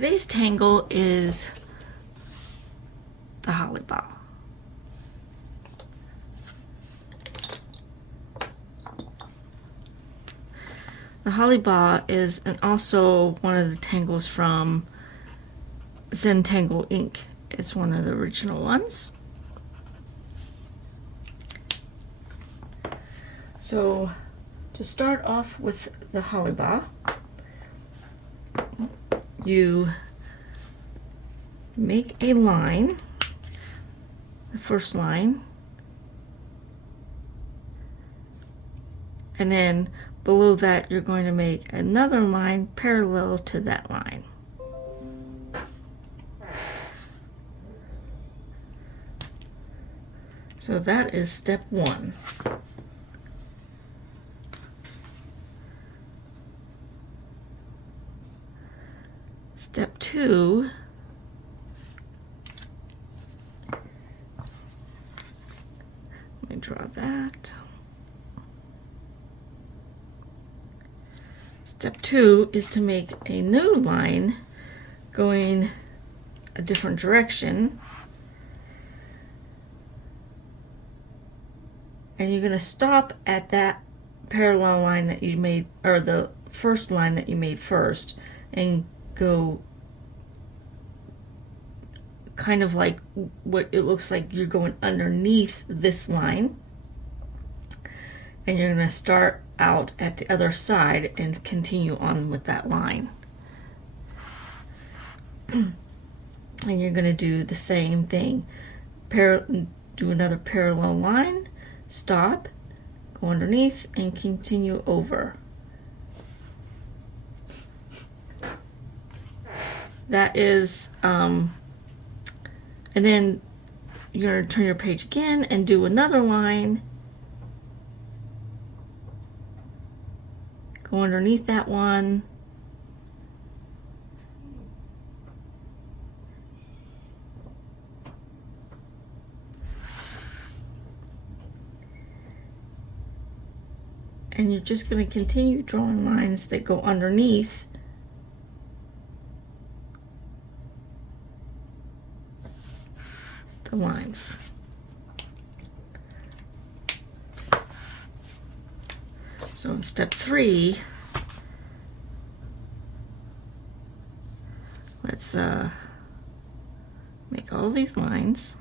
Today's tangle is the Hollibaugh. The Hollibaugh is also one of the tangles from Zentangle Inc. It's one of the original ones. So to start off with the Hollibaugh, you make a line, the first line, and then below that you're going to make another line parallel to that line. So that is step one. Step two, let me draw that. Step two is to make a new line going a different direction. And you're going to stop at that parallel line that you made, or the first line that you made first, and go kind of like what it looks like you're going underneath this line, and you're going to start out at the other side and continue on with that line. And you're going to do the same thing, do another parallel line, stop, go underneath, and continue over. That is, and then you're going to turn your page again and do another line, go underneath that one, and you're just going to continue drawing lines that go underneath the lines. So in step three, let's make all these lines.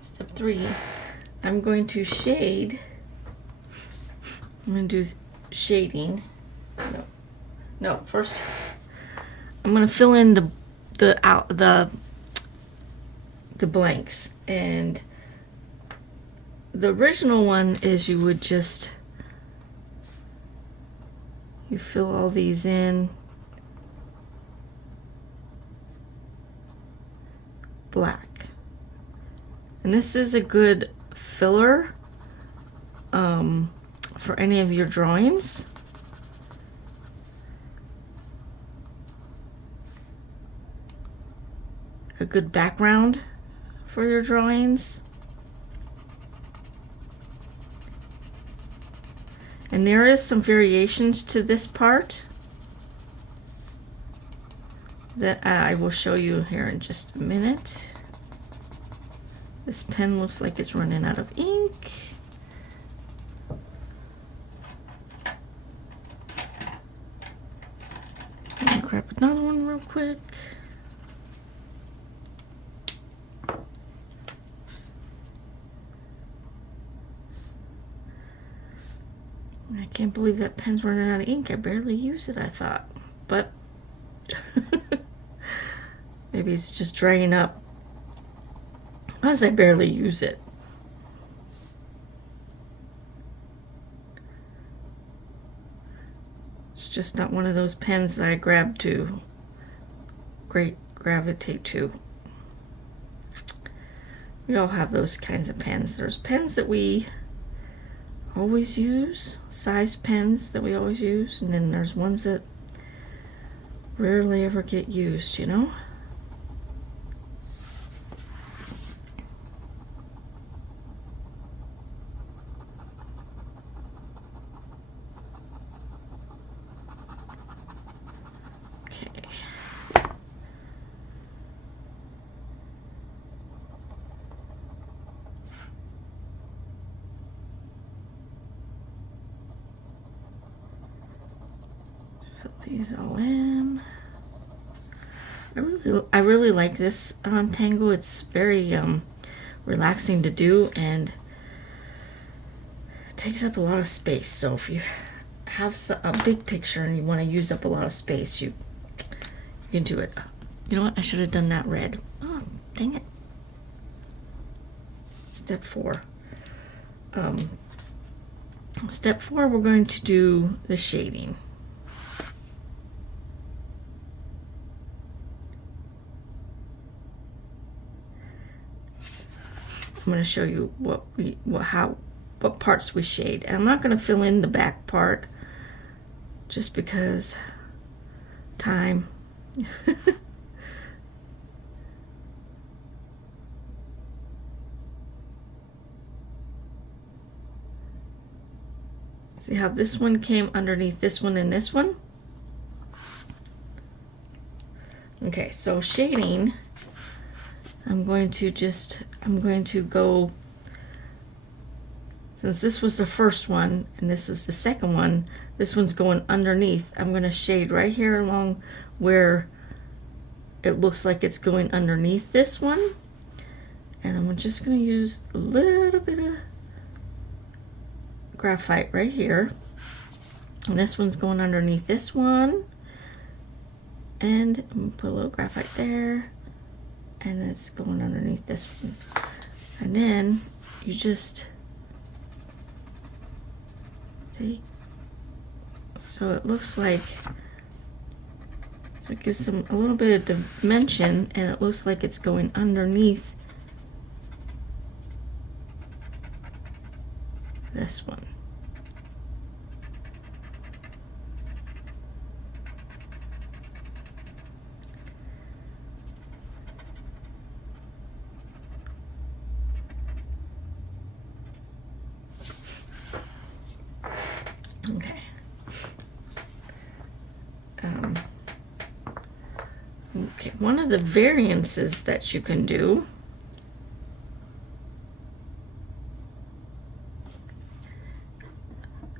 Step three, I'm going to shade. I'm going to do shading. No. First, I'm going to fill in the blanks. And the original one is you would just fill all these in black. And this is a good filler for any of your drawings. A good background for your drawings. And there is some variations to this part that I will show you here in just a minute. This pen looks like it's running out of ink. I'll grab another one real quick. I can't believe that pen's running out of ink. I barely use it, I thought. But maybe it's just drying up as I barely use it. It's just not one of those pens that I gravitate to. We all have those kinds of pens. There's pens that we always use, size pens that we always use, and then there's ones that rarely ever get used, you know? Okay. Fill these all in. I really like this Tangle. It's very relaxing to do, and it takes up a lot of space. So if you have a big picture and you want to use up a lot of space, you can do it. You know what? I should have done that red. Oh, dang it. Step 4. Step 4, we're going to do the shading. I'm going to show you what parts we shade. And I'm not going to fill in the back part just because time. See how this one came underneath this one and this one? Okay, so shading, I'm going to go, since this was the first one and this is the second one, this one's going underneath. I'm going to shade right here along where it looks like it's going underneath this one. And I'm just going to use a little bit of graphite right here. And this one's going underneath this one. And I'm going to put a little graphite there. And it's going underneath this one. And then you just take, so it looks like, so it gives them a little bit of dimension, and it looks like it's going underneath this one. Okay. Okay, one of the variances that you can do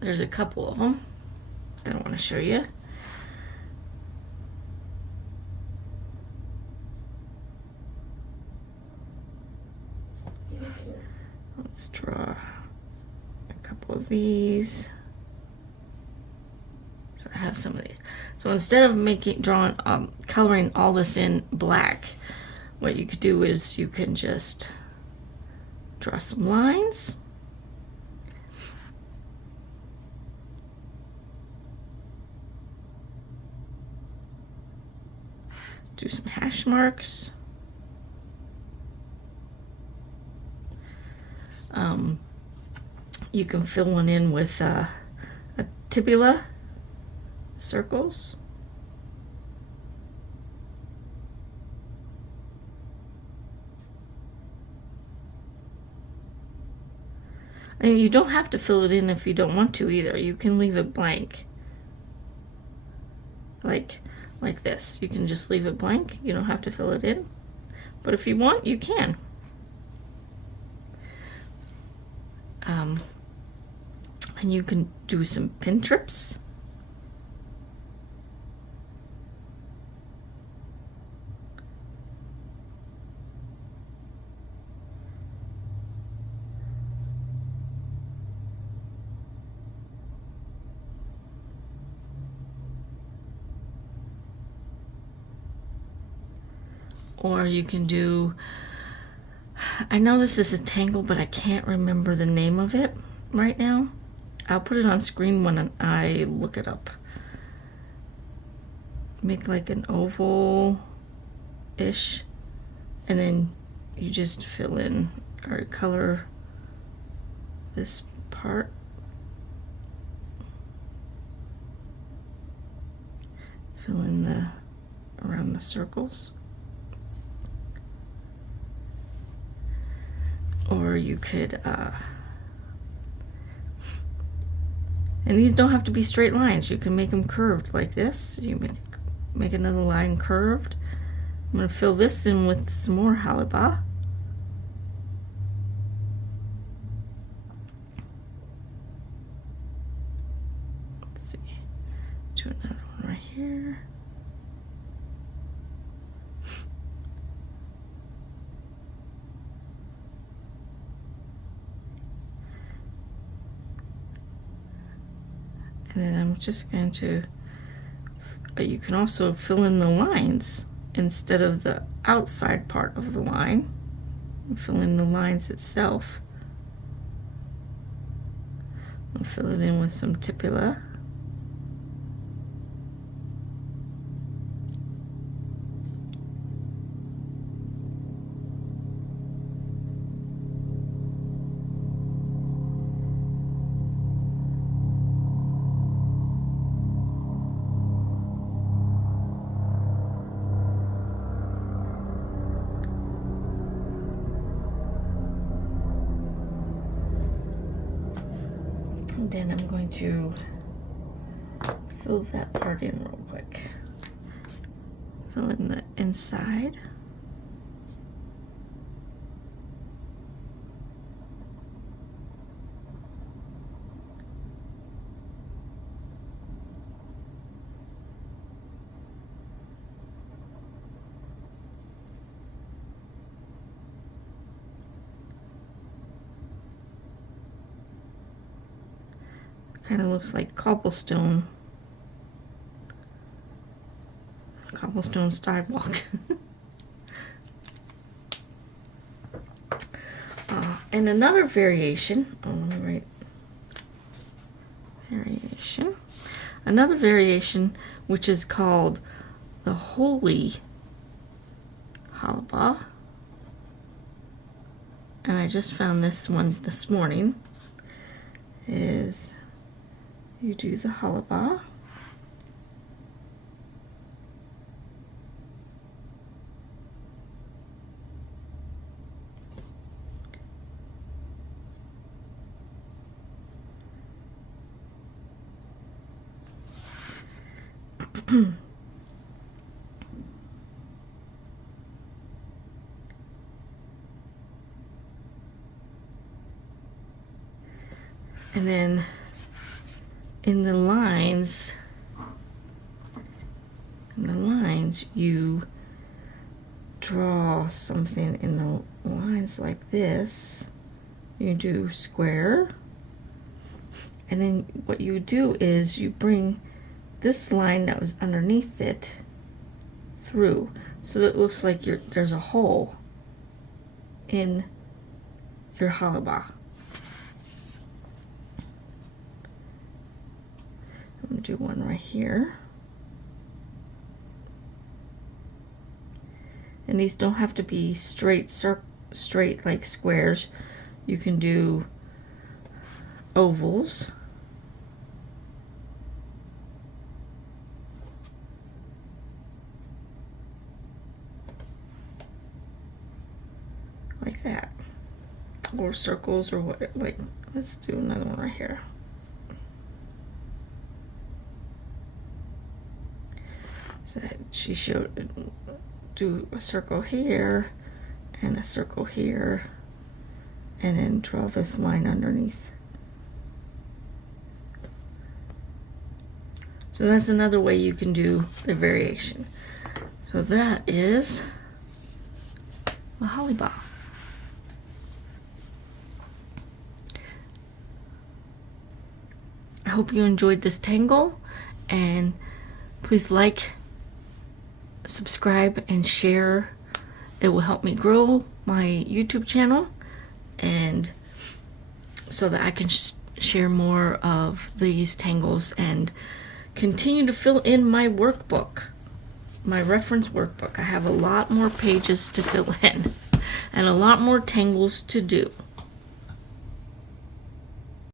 there's a couple of them that I want to show you. Let's draw a couple of these. So I have some of these. So instead of coloring all this in black, what you could do is you can just draw some lines. Do some hash marks. You can fill one in with a tibula circles. And you don't have to fill it in if you don't want to either. You can leave it blank. Like this. You can just leave it blank. You don't have to fill it in. But if you want, you can. And you can do some pin trips. Or you can do, I know this is a tangle, but I can't remember the name of it right now. I'll put it on screen when I look it up. make like an oval-ish, and then you just fill in or color this part. Fill in the around the circles. Or you could and these don't have to be straight lines. You can make them curved like this. You make another line curved. I'm going to fill this in with some more Hollibaugh. Let's see. Do another one right here. And then I'm just going to, you can also fill in the lines instead of the outside part of the line. Fill in the lines itself. I'll fill it in with some tipula. And then I'm going to fill that part in real quick. Fill in the inside. Kind of looks like cobblestone sidewalk. And another variation, let me write variation. Another variation, which is called the Holy Hollibaugh, and I just found this one this morning, is you do the Hollibaugh, and then in the lines, you draw something in the lines like this. You do square, and then what you do is you bring this line that was underneath it through, so that it looks like there's a hole in your Hollibaugh. I'm gonna do one right here. And these don't have to be straight like squares. You can do ovals. Like that. Or circles or what, like, let's do another one right here. So she showed, do a circle here and a circle here, and then draw this line underneath. So that's another way you can do the variation. So that is the Hollibaugh. I hope you enjoyed this tangle, and please like, subscribe, and share. It will help me grow my YouTube channel, and so that I can share more of these tangles and continue to fill in my workbook. my reference workbook. I have a lot more pages to fill in and a lot more tangles to do.